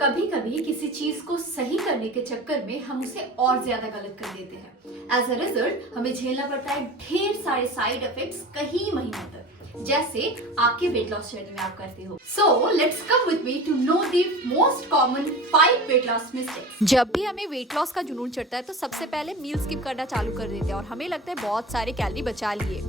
कभी कभी किसी चीज को सही करने के चक्कर में हम उसे और ज्यादा गलत कर देते हैं। एज अ रिजल्ट हमें झेलना पड़ता है ढेर सारे साइड इफेक्ट्स कई महीनों तक, जैसे आपके वेट लॉस जर्नी में आप करते हो। So let's come with me to know the most common 5 weight loss mistakes. जब भी हमें वेट लॉस का जुनून चढ़ता है तो सबसे पहले मील स्किप करना चालू कर देते हैं और हमें लगता है बहुत सारे कैलोरी बचा लिए।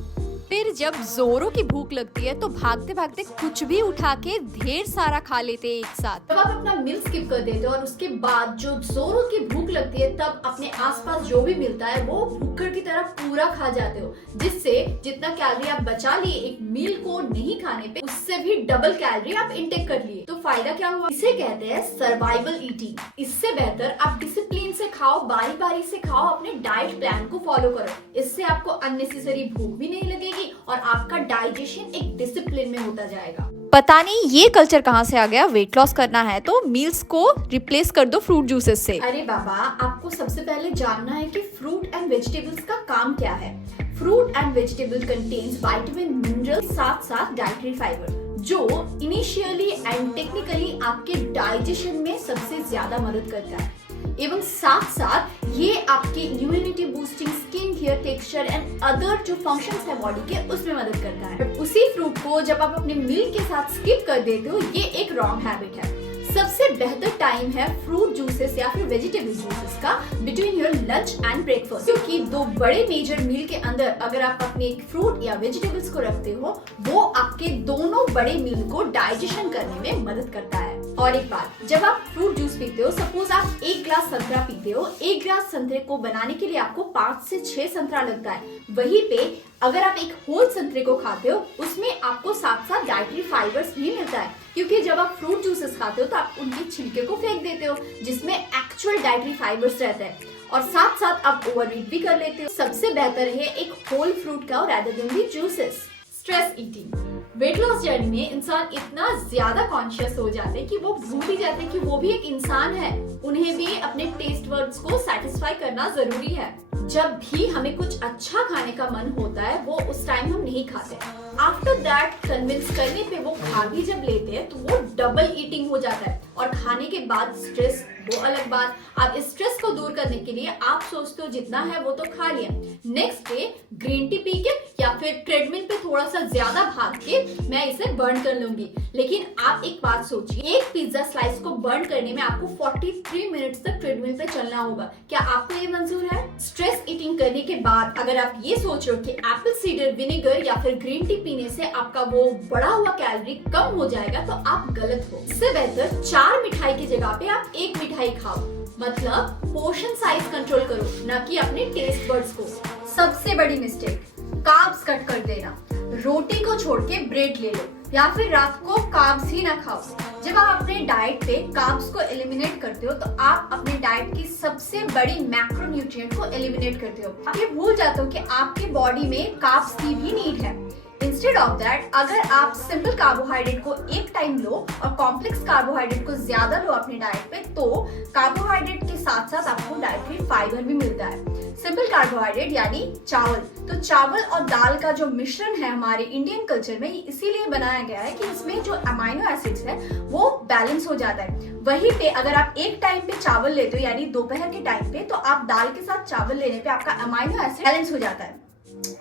फिर जब जोरों की भूख लगती है तो भागते भागते कुछ भी उठा के ढेर सारा खा लेते हैं एक साथ। जब आप अपना मील स्किप कर देते हो और उसके बाद जो जोरों की भूख लगती है तब अपने आसपास जो भी मिलता है वो भूखड़ की तरह पूरा खा जाते हो, जिससे जितना कैलोरी आप बचा लिए एक मील को नहीं खाने पे, उससे भी डबल कैलोरी आप इंटेक कर लिए। तो फायदा क्या हुआ? इसे कहते हैं सर्वाइवल ईटिंग। इससे बेहतर आप डिसिप्लिन से खाओ, बारी बारी से खाओ, अपने डाइट प्लान को फॉलो करो। इससे आपको अननेसेसरी भूख भी नहीं लगेगी और आपका डाइजेशन एक डिसिप्लिन में होता जाएगा। पता नहीं ये कल्चर कहाँ से आ गया, वेट लॉस करना है तो मील्स को रिप्लेस कर दो फ्रूट जूसेस से। अरे बाबा, आपको सबसे पहले जानना है कि फ्रूट एंड वेजिटेबल्स का काम क्या है। Fruit and vegetable contains vitamin, mineral, साथ साथ डाइटरी फाइबर, जो इनिशियली एंड टेक्निकली आपके डाइजेशन में सबसे ज्यादा मदद करता है। एवं साथ साथ ये आपके immunity boosting, skin, hair texture and other जो फंक्शंस है बॉडी के, उसमें मदद करता है। उसी फ्रूट को जब आप अपने मील के साथ स्किप कर देते हो, ये एक रॉन्ग हैबिट है। सबसे बेहतर टाइम है फ्रूट जूसेस या फिर वेजिटेबल जूसेस का between your lunch and breakfast, क्योंकि दो बड़े मेजर मील के अंदर अगर आप अपने एक फ्रूट या वेजिटेबल्स को रखते हो, वो आपके दोनों बड़े मील को डाइजेशन करने में मदद करता है। और एक बात, जब आप फ्रूट जूस पीते हो, सपोज आप 1 ग्लास संतरा पीते हो, 1 ग्लास संतरे को बनाने के लिए आपको 5 से 6 संतरा लगता है। वहीं पे अगर आप एक होल संतरे को खाते हो, उसमें आपको साथ साथ डाइटरी फाइबर्स भी मिलता है, क्योंकि जब आप फ्रूट जूसेस खाते हो तो आप उनके छिलके को फेंक देते हो, जिसमें एक्चुअल डाइटरी फाइबर्स रहते हैं, और साथ साथ आप ओवरईट भी कर लेते हो। सबसे बेहतर है एक होल फ्रूट का rather than the juices। Stress eating. Weight loss journey में इंसान इतना ज्यादा कॉन्शियस हो जाते हैं कि वो भूल ही जाते हैं कि वो भी एक इंसान है, उन्हें भी अपने टेस्ट बड्स को सेटिस्फाई करना जरूरी है। जब भी हमें कुछ अच्छा खाने का मन होता है, वो उस टाइम हम नहीं खाते। आफ्टर दैट कन्विंस करने पे वो खा भी जब लेते हैं तो वो डबल ईटिंग हो जाता है। और खाने के बाद स्ट्रेस, वो अलग बात। अब इस स्ट्रेस को दूर करने के लिए आप सोचते हो जितना है वो तो खा लिया, next day green tea P के या फिर ट्रेडमिल पे थोड़ा सा ज्यादा भाग के मैं इसे बर्न कर लूंगी। लेकिन आप एक बात सोचिए, एक पिज्जा स्लाइस को बर्न करने में आपको 43 मिनट्स तक ट्रेडमिल पे चलना होगा। क्या आपको ये मंजूर है? स्ट्रेस ईटिंग करने के बाद अगर आप ये सोच रहे हो कि एप्पल सीडर विनेगर या फिर ग्रीन टी पीने से आपका वो बढ़ा हुआ कैलोरी कम हो जाएगा, तो आप गलत हो। इससे बेहतर 4 मिठाई की जगह पे आप 1 मिठाई खाओ। मतलब पोर्शन साइज कंट्रोल करो, न कि अपने टेस्ट बड्स को। सबसे बड़ी मिस्टेक, कार्ब्स कट कर देना। रोटी को छोड़ के ब्रेड ले लो, या फिर रात को कार्ब्स ही ना खाओ। जब आप अपने डाइट पे कार्ब्स को एलिमिनेट करते हो तो आप अपने डाइट की सबसे बड़ी मैक्रोन्यूट्रिएंट को एलिमिनेट करते हो। आप ये भूल जाते हो कि आपकी बॉडी में कार्ब्स की भी नीड है। इंस्टेड ऑफ दैट, अगर आप सिंपल कार्बोहाइड्रेट को एक टाइम लो और कॉम्प्लेक्स कार्बोहाइड्रेट को ज्यादा लो अपने डाइट पे, तो कार्बोहाइड्रेट के साथ साथ आपको डाइटरी फाइबर भी मिलता है। सिंपल कार्बोहाइड्रेट यानी चावल, तो चावल और दाल का जो मिश्रण है हमारे इंडियन कल्चर में, इसीलिए बनाया गया है कि इसमें जो अमाइनो एसिड्स है वो बैलेंस हो जाता है। वहीं पे अगर आप एक टाइम पे चावल लेते हो यानी दोपहर के टाइम पे, तो आप दाल के साथ चावल लेने पे आपका अमाइनो एसिड बैलेंस हो जाता है।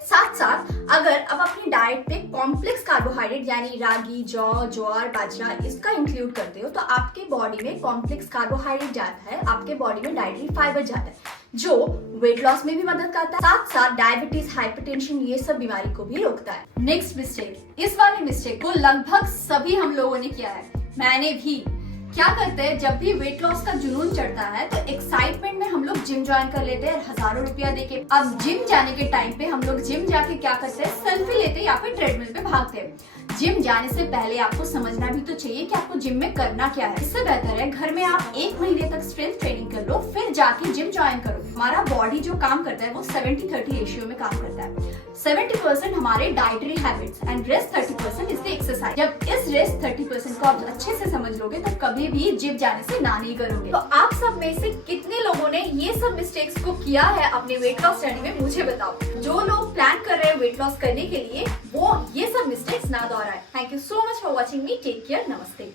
साथ साथ अगर अब अपनी डाइट पे कॉम्प्लेक्स कार्बोहाइड्रेट यानी रागी, जौ, ज्वार, बाजरा इसका इंक्लूड करते हो, तो आपके बॉडी में कॉम्प्लेक्स कार्बोहाइड्रेट जाता है, आपके बॉडी में डाइटरी फाइबर जाता है, जो वेट लॉस में भी मदद करता है, साथ साथ डायबिटीज, हाइपरटेंशन, ये सब बीमारी को भी रोकता है। नेक्स्ट मिस्टेक, इस वाले मिस्टेक को लगभग सभी हम लोगों ने किया है, मैंने भी। क्या करते हैं, जब भी वेट लॉस का जुनून चढ़ता है तो एक्साइटमेंट में हम लोग जिम ज्वाइन कर लेते हैं हजारों रुपया देके। अब जिम जाने के टाइम पे हम लोग जिम जाके क्या करते हैं, सेल्फी लेते हैं या फिर ट्रेडमिल पे भागते हैं। जिम जाने से पहले आपको समझना भी तो चाहिए कि आपको जिम में करना क्या है। इससे बेहतर है घर में आप 1 महीने तक स्ट्रेंथ ट्रेनिंग कर लो, फिर जाके जिम ज्वाइन करो। हमारा बॉडी जो काम करता है वो 70-30 रेशियो में काम करता है। 70% हमारे dietary habits and rest 30% is the exercise. जब इस रेस्ट 30% को आप अच्छे से समझ लोगे तो कभी भी जिम जाने से ना नहीं करोगे। तो आप सब में से कितने लोगों ने ये सब मिस्टेक्स को किया है अपने वेट लॉस जर्नी में, मुझे बताओ। जो लोग प्लान कर रहे हैं वेट लॉस करने के लिए, वो ये सब मिस्टेक्स ना दोहराए। Thank you so much for watching me. Take care, नमस्ते।